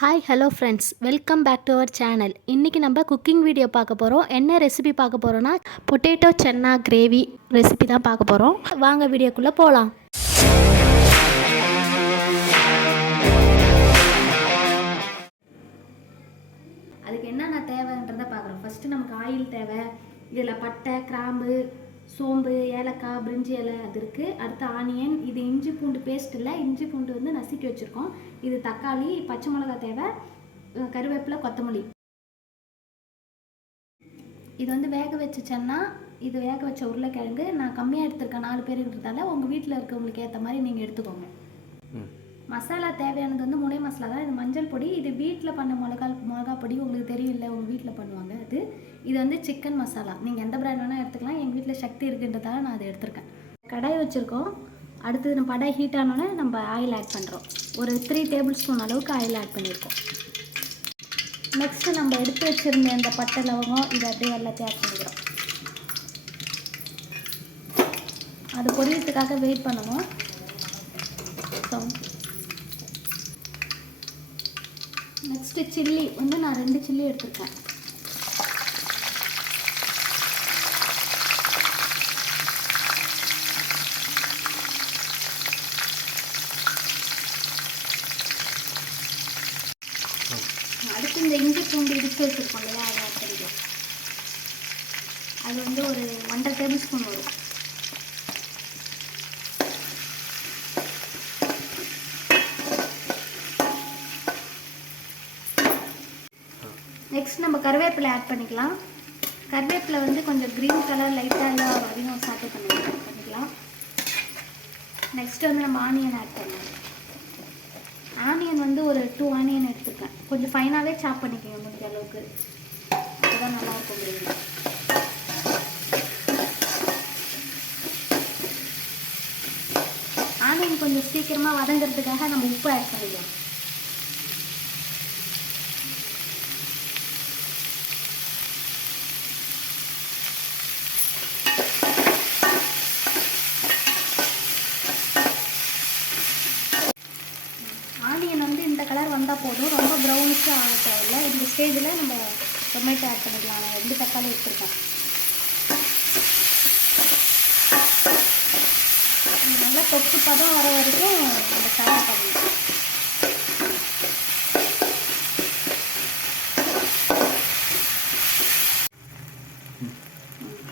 Hi hello friends, welcome back to our channel. இன்றைக்கி நம்ம cooking video பார்க்க போகிறோம். என்ன ரெசிபி பார்க்க போகிறோன்னா பொட்டேட்டோ சன்னா கிரேவி ரெசிபி தான் பார்க்க போகிறோம். வாங்க வீடியோக்குள்ளே போகலாம். அதுக்கு என்னென்ன தேவைன்றதை பார்க்குறோம். ஃபஸ்ட்டு நமக்கு ஆயில் தேவை. இதில் பட்டை, கிராம்பு, சோம்பு, ஏலக்காய், பிரிஞ்சி இலை அது இருக்குது. அடுத்து ஆனியன், இது இஞ்சி பூண்டு பேஸ்ட் இல்லை, இஞ்சி பூண்டு வந்து நசுக்கி வச்சுருக்கோம். இது தக்காளி, பச்சை மிளகா தேவை, கருவேப்பிலை, கொத்தமல்லி. இது வந்து வேக வச்சுச்சேன்னா இது வேக வச்ச உருளைக்கிழங்கு நான் கம்மியாக எடுத்துருக்கேன், 4 பேருன்றதால உங்கள் வீட்டில் இருக்கவங்களுக்கு ஏற்ற மாதிரி நீங்கள் எடுத்துக்கோங்க. மசாலா தேவையானது வந்து முனை மசாலா தான். இது மஞ்சள் பொடி, இது வீட்டில் பண்ண மிளகா பொடி, உங்களுக்கு தெரியல உங்கள் வீட்டில் பண்ணுவாங்க அது. இது வந்து சிக்கன் மசாலா, நீங்கள் எந்த பிராண்ட் வேணால் எடுத்துக்கலாம். எங்கள் வீட்டில் சக்தி இருக்குன்றதால நான் அதை எடுத்திருக்கேன். கடாய் வச்சுருக்கோம். அடுத்தது நம்ம கடாய் ஹீட் ஆனோன்னே நம்ம ஆயில் ஆட் பண்ணுறோம். ஒரு 3 டேபிள் ஸ்பூன் அளவுக்கு ஆயில் ஆட் பண்ணியிருக்கோம். நெக்ஸ்ட்டு நம்ம எடுத்து வச்சுருந்த இந்த பட்டை, லவங்கம் இதை அப்படியே எல்லாத்தையும் ஆட் பண்ணிக்கிறோம். அது பொரியறதுக்காக வெயிட் பண்ணணும். நெக்ஸ்ட்டு சில்லி வந்து நான் 2 சில்லி எடுத்துருக்கேன். அடுத்து இந்த இஞ்சி பூண்டு இடித்து வச்சுருக்கோம் இல்லையா, அதை ஆட் பண்ணிக்கலாம். அது வந்து ஒரு 1.5 டேபிள் ஸ்பூன் வரும். நெக்ஸ்ட் நம்ம கருவேப்பிலை ஆட் பண்ணிக்கலாம். கருவேப்பிலை வந்து கொஞ்சம் க்ரீன் கலர் லைட்டாக எல்லாம் வரையும் சாட்டை பண்ணிக்கலாம். நெக்ஸ்ட் வந்து நம்ம ஆனியன் ஆட் பண்ணலாம். ஆனியன் வந்து ஒரு 2 ஆனியன் எடுத்துருக்கேன். கொஞ்சம் ஃபைனாகவே சாப் பண்ணிக்கோங்க முடிஞ்ச அளவுக்கு, அதுதான் நல்லாயிருக்கும் கிரேவி. ஆனியன் கொஞ்சம் சீக்கிரமாக வதங்கிறதுக்காக நம்ம உப்பு ஆட் பண்ணிக்கலாம். ஆனியன் வந்து இந்த கலர் வந்தால் போதும், ரொம்ப ப்ரௌனிஷாக ஆக தேவையில்லை. இந்த ஸ்டேஜில் நம்ம டொமேட்டோ ஆட் பண்ணிக்கலாம். நான் 2 தக்காளி எடுத்துருக்கேன். நல்லா தொட்டு பதம் வர வரைக்கும் நம்ம சாப்பிட பண்ணிக்கலாம்.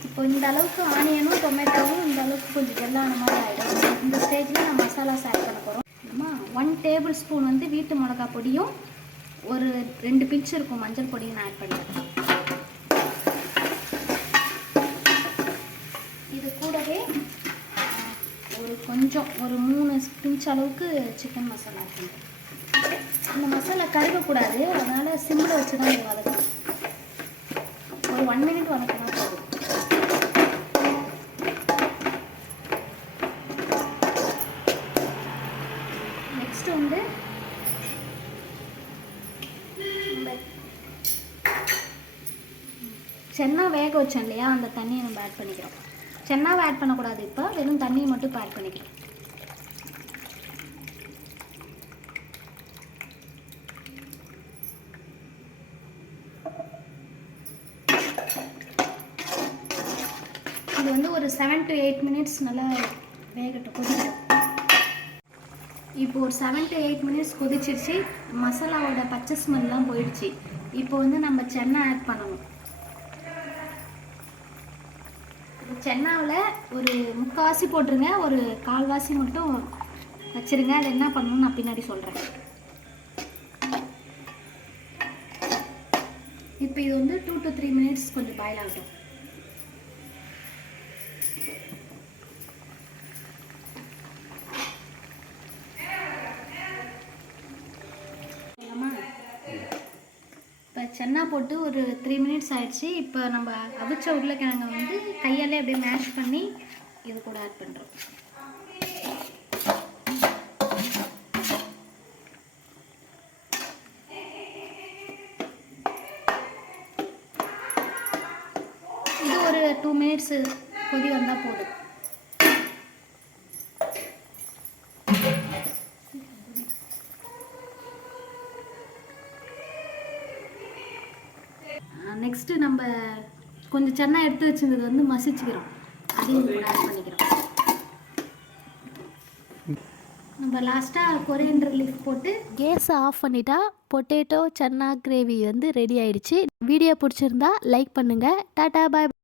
இப்போ இந்த அளவுக்கு ஆனியனும் டொமேட்டோவும் இந்த அளவுக்கு கொஞ்சம் வெள்ளான மாதிரி ஆகிடும். இந்த ஸ்டேஜில் நான் மசாலாஸ் ஆட் பண்ண போகிறோம். 1 டேபிள் ஸ்பூன் வந்து வீட்டு மிளகா பொடியும் ஒரு 2 பிஞ்ச் இருக்கும் மஞ்சள் பொடியும் நான் ஆட் பண்ணுறேன். இது கூடவே ஒரு 3 பிஞ்ச் அளவுக்கு சிக்கன் மசாலா ஆட் பண்ணுறேன். இந்த மசாலா கருகக்கூடாது, அதனால் சிம்மில் வச்சு தான் இது வதக்கணும். ஒரு 1 மினிட் வதக்கினா போதும். நெக்ஸ்ட் வந்து சென்னா வேக வச்சோம் இல்லையா, அந்த தண்ணியை நம்ம ஆட் பண்ணிக்கிறோம். சென்னாவை ஆட் பண்ணக்கூடாது, இப்போ வெறும் தண்ணியை மட்டும் இப்போ ஆட் பண்ணிக்கிறோம். இது வந்து ஒரு 7 to 8 மினிட்ஸ் நல்லா வேகட்டும், கொதிக்கும். இப்போ ஒரு 7 to 8 மினிட்ஸ் கொதிச்சிருச்சு. மசாலாவோட பச்சை ஸ்மெல்லாம் போயிடுச்சு. இப்போ வந்து நம்ம சென்னா ஆட் பண்ணணும். சென்னாவில் ஒரு 3/4 போட்டுருங்க, ஒரு 1/4 மட்டும் வச்சுருங்க. அது என்ன பண்ணணும்னு நான் பின்னாடி சொல்கிறேன். இப்போ இது வந்து 2 to 3 மினிட்ஸ் கொஞ்சம் பாயில் ஆகட்டும். இப்போ சென்னா போட்டு ஒரு 3 மினிட்ஸ் ஆயிடுச்சு. இப்போ நம்ம அவிச்ச உருளைக்கிழங்கை வந்து கையாலே அப்படியே மேஷ் பண்ணி இது கூட ஆட் பண்ணுறோம். இது ஒரு 2 மினிட்ஸ் கொதி வந்தால் போதும். நெக்ஸ்ட்டு நம்ம கொஞ்சம் சென்னா எடுத்து வச்சுருந்தது வந்து மசிச்சுக்கிறோம், அதையும் கூட ஆட் பண்ணிக்கிறோம். நம்ம லாஸ்ட்டாக கொரியண்டர் லீஃப் போட்டு கேஸை ஆஃப் பண்ணிட்டா பொட்டேட்டோ சன்னா கிரேவி வந்து ரெடி ஆயிடுச்சு. வீடியோ பிடிச்சிருந்தா லைக் பண்ணுங்கள். டாடா பாய்.